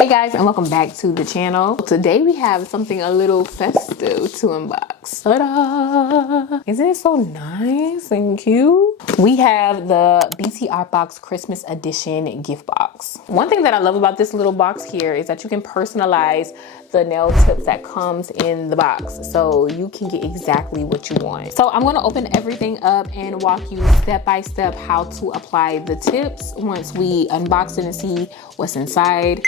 Hey guys, and welcome back to the channel. Today we have something a little festive to unbox. Ta-da! Isn't it so nice and cute? We have the BtArtbox Christmas Edition gift box. One thing that I love about this little box here is that you can personalize the nail tips that comes in the box, so you can get exactly what you want. So I'm gonna open everything up and walk you step by step how to apply the tips once we unbox it and see what's inside.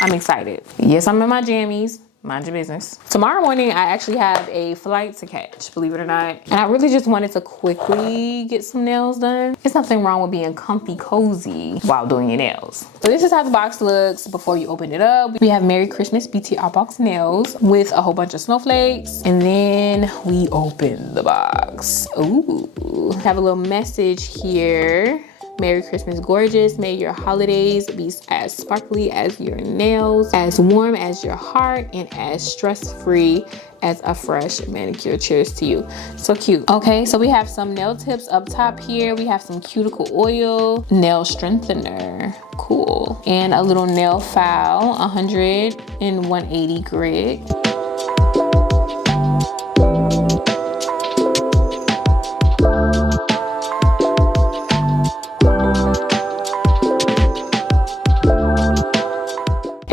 I'm excited. Yes, I'm in my jammies. Mind your business. Tomorrow morning, I actually have a flight to catch, believe it or not. And I really just wanted to quickly get some nails done. There's nothing wrong with being comfy cozy while doing your nails. So this is how the box looks before you open it up. We have Merry Christmas BtArtbox nails with a whole bunch of snowflakes. And then we open the box. Ooh, have a little message here. Merry Christmas, gorgeous. May your holidays be as sparkly as your nails, as warm as your heart, and as stress-free as a fresh manicure. Cheers to you. So cute. Okay, so we have some nail tips up top here. We have some cuticle oil, nail strengthener, cool, and a little nail file, 100 and 180 grit.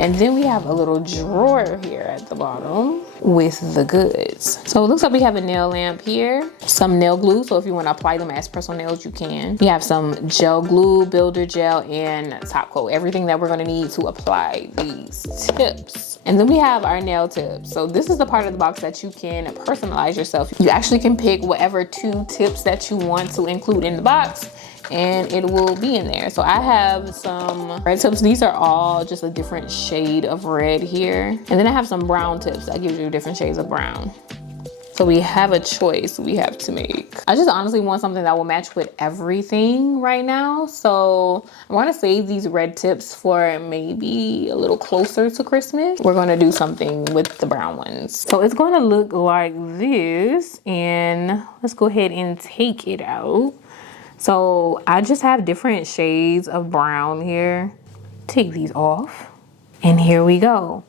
And then we have a little drawer here at the bottom with the goods. So it looks like we have a nail lamp here, some nail glue, so if you want to apply them as personal nails, you can. We have some gel glue, builder gel, and top coat, everything that we're going to need to apply these tips. And then we have our nail tips. So this is the part of the box that you can personalize yourself. You actually can pick whatever 2 tips that you want to include in the box, and it will be in there. So I have some red tips. These are all just a different shade of red here. And then I have some brown tips that gives you different shades of brown. So we have a choice we have to make. I just honestly want something that will match with everything right now. So I want to save these red tips for maybe a little closer to Christmas. We're going to do something with the brown ones. So it's going to look like this, and let's go ahead and take it out. So I just have different shades of brown here. Take these off, and here we go.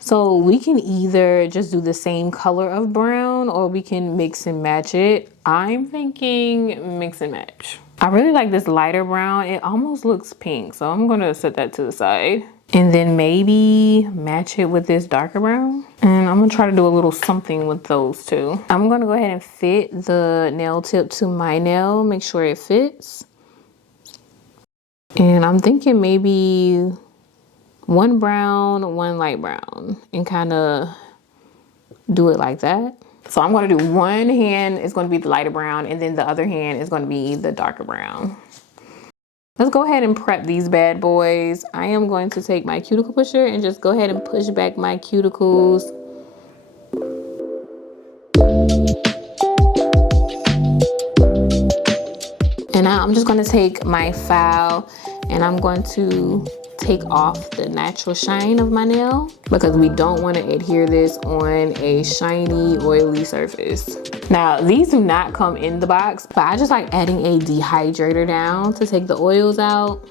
So we can either just do the same color of brown, or we can mix and match it. I'm thinking mix and match. I really like this lighter brown. It almost looks pink, so I'm gonna set that to the side. And then maybe match it with this darker brown. And I'm gonna try to do a little something with those two. I'm gonna go ahead and fit the nail tip to my nail, make sure it fits. And I'm thinking maybe 1 brown, 1 light brown, and kind of do it like that. So I'm gonna do one hand is gonna be the lighter brown, and then the other hand is gonna be the darker brown. Let's go ahead and prep these bad boys. I am going to take my cuticle pusher and just go ahead and push back my cuticles. And now I'm just going to take my file and I'm going to take off the natural shine of my nail, because we don't want to adhere this on a shiny, oily surface. Now, these do not come in the box, but I just like adding a dehydrator down to take the oils out.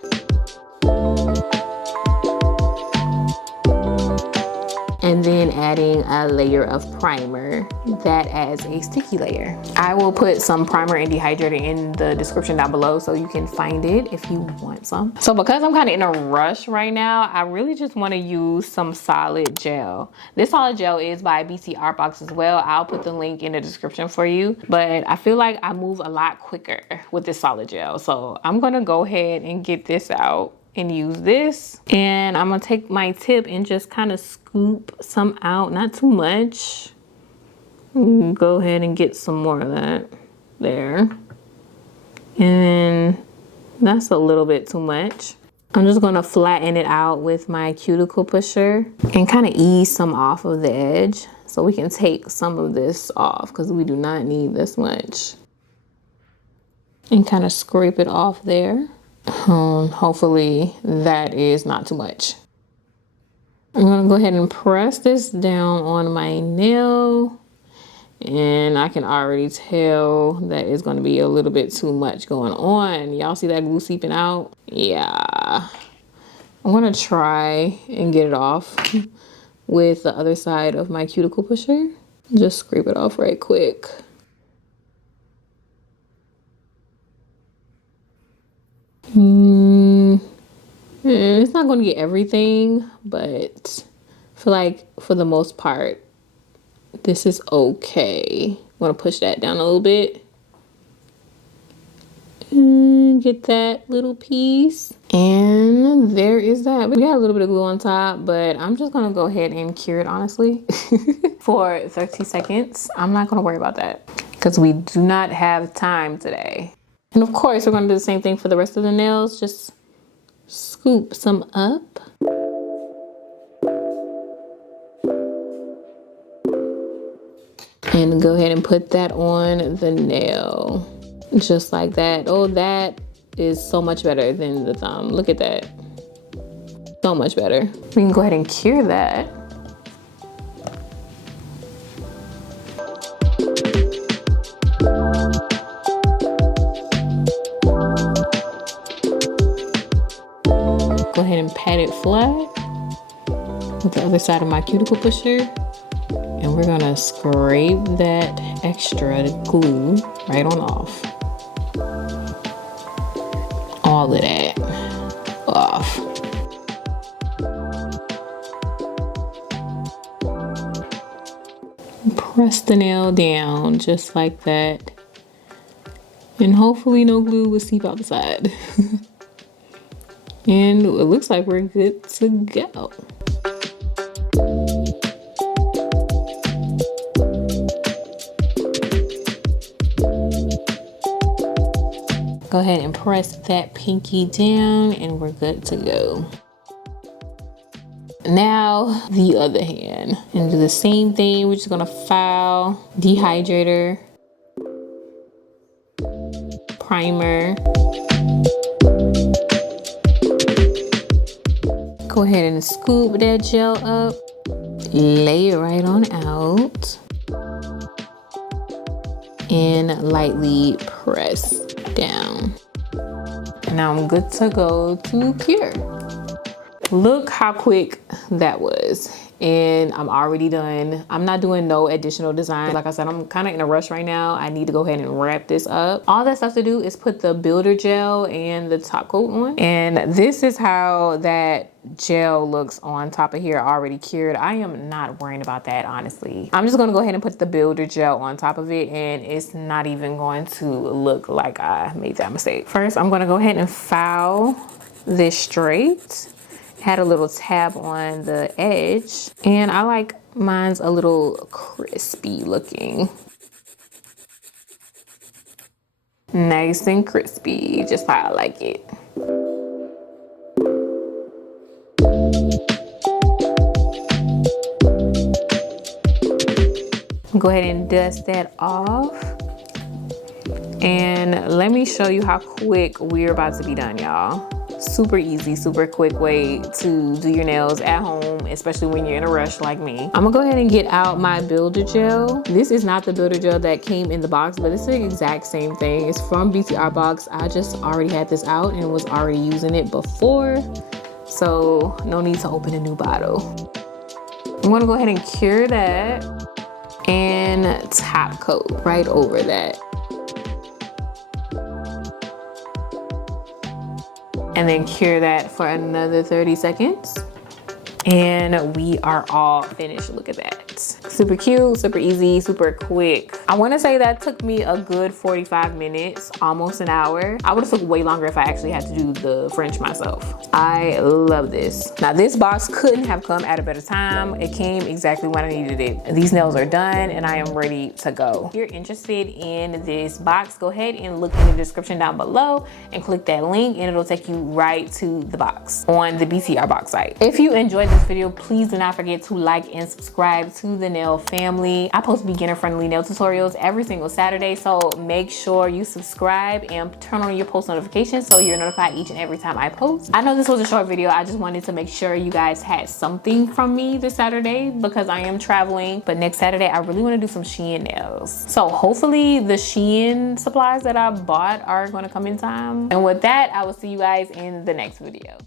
And then adding a layer of primer that adds a sticky layer. I will put some primer and dehydrator in the description down below so you can find it if you want some. So because I'm kind of in a rush right now, I really just want to use some solid gel. This solid gel is by BtArtbox as well. I'll put the link in the description for you, but I feel like I move a lot quicker with this solid gel. So I'm gonna go ahead and get this out and use this, and I'm gonna take my tip and just kind of scoop some out, not too much. Go ahead and get some more of that there, and that's a little bit too much. I'm just gonna flatten it out with my cuticle pusher and kind of ease some off of the edge so we can take some of this off, because we do not need this much, and kind of scrape it off there. Hopefully that is not too much. I'm gonna go ahead and press this down on my nail, and I can already tell that it's gonna be a little bit too much going on. Y'all see that glue seeping out? Yeah. I'm gonna try and get it off with the other side of my cuticle pusher. Just scrape it off right quick. It's not gonna get everything, but I feel like for the most part, this is okay. I'm gonna push that down a little bit. And get that little piece. And there is that. We got a little bit of glue on top, but I'm just gonna go ahead and cure it, honestly, for 30 seconds. I'm not gonna worry about that because we do not have time today. And of course, we're gonna do the same thing for the rest of the nails. Just scoop some up. And go ahead and put that on the nail. Just like that. Oh, that is so much better than the thumb. Look at that. So much better. We can go ahead and cure that. Go ahead and pat it flat with the other side of my cuticle pusher. And we're gonna scrape that extra glue right on off. All of that off. Press the nail down just like that. And hopefully no glue will seep out the side. And it looks like we're good to go. Go ahead and press that pinky down and we're good to go. Now the other hand, and do the same thing. We're just gonna file dehydrator, primer. Go ahead and scoop that gel up, lay it right on out, and lightly press down. And now I'm good to go to cure. Look how quick that was. And I'm already done. I'm not doing no additional design. Like I said, I'm kind of in a rush right now. I need to go ahead and wrap this up. All that's left to do is put the builder gel and the top coat on. And this is how that gel looks on top of here, already cured. I am not worrying about that, honestly. I'm just gonna go ahead and put the builder gel on top of it, and it's not even going to look like I made that mistake. First, I'm gonna go ahead and file this straight. Had a little tab on the edge, and I like mine's a little crispy looking. Nice and crispy, just how I like it. Go ahead and dust that off. And let me show you how quick we're about to be done, y'all. Super easy, super quick way to do your nails at home, especially when you're in a rush like me. I'm gonna go ahead and get out my builder gel. This is not the builder gel that came in the box, but it's the exact same thing. It's from BtArtbox. I just already had this out and was already using it before, so no need to open a new bottle. I'm gonna go ahead and cure that and top coat right over that. And then cure that for another 30 seconds. And we are all finished. Look at that. Super cute, super easy, super quick. I wanna say that took me a good 45 minutes, almost an hour. I would've took way longer if I actually had to do the French myself. I love this. Now this box couldn't have come at a better time. It came exactly when I needed it. These nails are done and I am ready to go. If you're interested in this box, go ahead and look in the description down below and click that link and it'll take you right to the box on the BtArtbox site. If you enjoyed this video, please do not forget to like and subscribe to the nail family. I post beginner friendly nail tutorials every single Saturday, so make sure you subscribe and turn on your post notifications so you're notified each and every time I post. I know this was a short video. I just wanted to make sure you guys had something from me this Saturday because I am traveling, but next Saturday I really want to do some Shein nails. So hopefully the Shein supplies that I bought are going to come in time. And with that, I will see you guys in the next video.